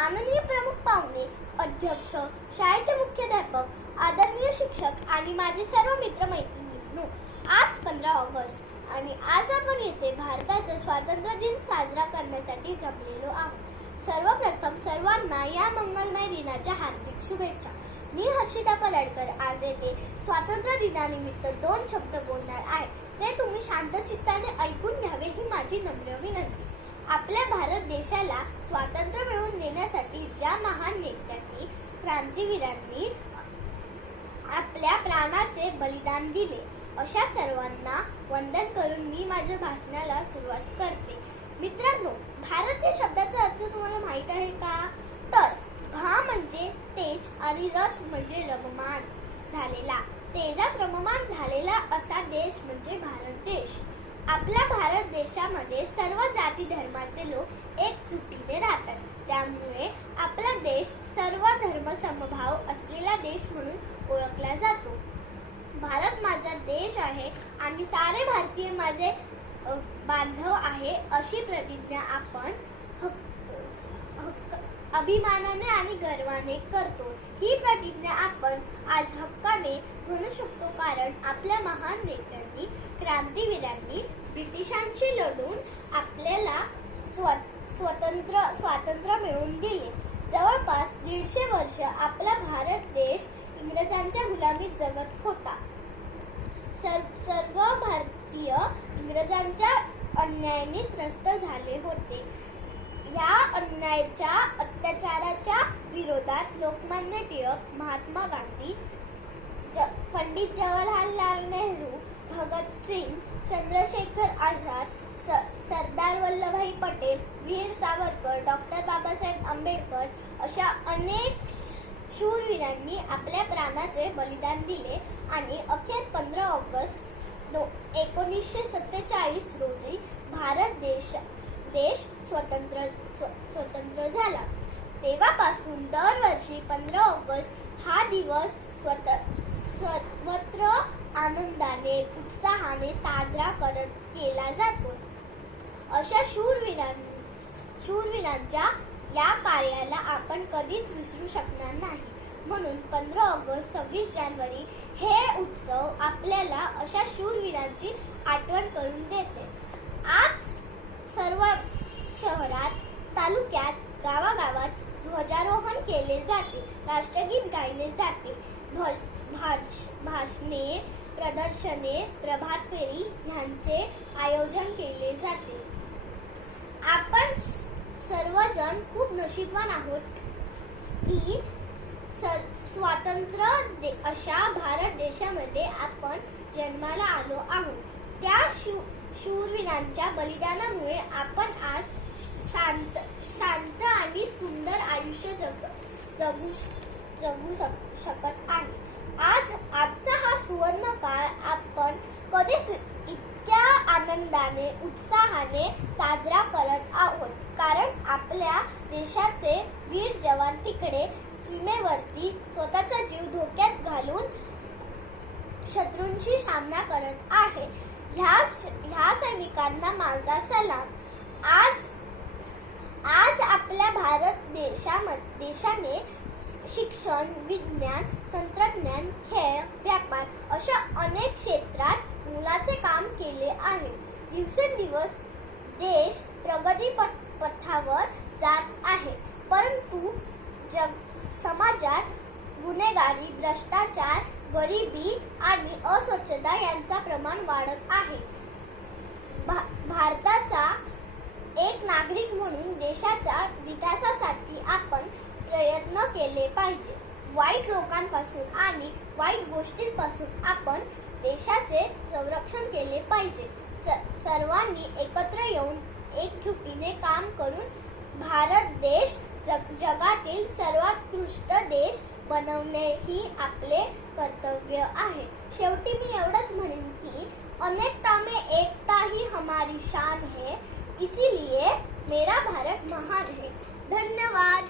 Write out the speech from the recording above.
माननीय प्रमुख पाहुणे, अध्यक्ष, शाळेचे मुख्याध्यापक, आदरणीय शिक्षक आणि माझे सर्व मित्रमैत्रिणींनो, आज 15 ऑगस्ट आणि आज आपण येथे भारताचा स्वातंत्र्य दिन साजरा करण्यासाठी जमलेलो आहोत. सर्वप्रथम सर्वांना या मंगलमय दिनाच्या हार्दिक शुभेच्छा. मी हर्षिता पलडकर आज येथे स्वातंत्र्य दिनानिमित्त 2 शब्द बोलणार आहे. ते तुम्ही शांत चित्ताने ऐकून घ्यावे ही माझी नम्र विनंती. आपल्या भारत देशाला स्वातंत्र्य मिळवून देण्यासाठी ज्या महान नेत्यांनी, क्रांतिवीरांनी आपल्या प्राणाचे बलिदान दिले, अशा सर्वांना वंदन करून मी माझ्या भाषणाला सुरुवात करते. मित्रांनो, भारत या शब्दाचा अर्थ तुम्हाला माहीत आहे का? तर भा म्हणजे तेज आणि रथ म्हणजे रममान झालेला, तेजात रममान झालेला असा देश म्हणजे भारत देश. आपल्या भारत देशामध्ये सर्व जाती धर्माचे लोक एकजुटीने राहतात. त्यामुळे आपला देश सर्व धर्म समभाव असलेला देश म्हणून ओळखला जातो. भारत माझा देश आहे आणि सारे भारतीय माझे बांधव आहे, अशी प्रतिज्ञा आपण अभिमानाने आणि गर्वाने करतो. ही प्रतिज्ञा आपण आज हक्काने म्हणू शकतो, कारण आपल्या महान नेत्यांनी, क्रांतिवीरांनी ब्रिटिशांशी लढून आपल्याला स्वातंत्र्य मिळवून दिले. जवळपास 150 वर्ष आपला भारत देश इंग्रजांच्या गुलामीत जगत होता. सर्व भारतीय इंग्रजांच्या अन्यायाने त्रस्त झाले होते. या अन्यायाच्या, अत्याचाराच्या विरोधात लोकमान्य टिळक, महात्मा गांधी, पंडित जवाहरलाल नेहरू, भगतसिंग, चंद्रशेखर आझाद, सरदार वल्लभभाई पटेल, वीर सावरकर, डॉक्टर बाबासाहेब आंबेडकर अशा अनेक शूरवीरांनी आपल्या प्राणाचे बलिदान दिले आणि अखेर 15 ऑगस्ट 1947 रोजी भारत देश स्वतंत्र झाला. तेव्हापासून दरवर्षी 15 ऑगस्ट हा दिवस सर्वत्र आनंदाने, उत्साहाने साजरा केला जातो. अशा शूरवीरांच्या या कार्याला आपण कधीच विसरू शकणार नाही. म्हणून 15 ऑगस्ट, 26 जानेवारी हे उत्सव आपल्याला अशा शूरवीरांची आठवण करून देते. आज सर्व शहरात, तालुक्यात, गावागावात ध्वजारोहण केले जाते, राष्ट्रगीत गायले जाते, भाषणे, प्रदर्शने, प्रभात फेरी यांचे आयोजन केले जाते. आपण सर्वजण खूप नशीबवान आहोत की स्वातंत्र्य अशा भारत देशामध्ये आपण जन्माला आलो आहोत. त्या शूरवीरांच्या बलिदानामुळे आपण आज शांत आणि सुंदर आयुष्य जगू शकत आहे. आजचा हा सुवर्ण काळ आपण कधीच इतक्या आनंदाने, उत्साहाने साजरा करत आहोत, कारण आपल्या देशाचे वीर जवान तिकडे सीमेवरती स्वतःचा जीव धोक्यात घालून शत्रूंशी सामना करत आहे. ह्या सैनिकांना माझा सलाम. आज आपल्या भारत देशाने शिक्षण, विज्ञान, तंत्रज्ञान, खेळ, व्यापार अशा अनेक क्षेत्रात मोलाचे काम केले आहे. दिवसेंदिवस देश प्रगती पथावर जात आहे, परंतु समाजात गुन्हेगारी, भ्रष्टाचार, गरिबी आणि अस्वच्छता यांचा प्रमाण वाढत आहे. भारताचा एक नागरिक म्हणून देशाच्या विकासासाठी आपण प्रयत्न केले पाहिजे. वाईट लोकांपासून आणि वाईट गोष्टींपासून आपण देशाचे संरक्षण केले पाहिजे. सर्वांनी एकत्र येऊन एकजुटीने काम करून भारत देश जगातील सर्वोत्कृष्ट देश बनवणे ही आपले कर्तव्य आहे. शेवटी मी एवढंच म्हणेन की अनेकता में एकता ही हमारी शान है, इसीलिए मेरा भारत महान है. धन्यवाद.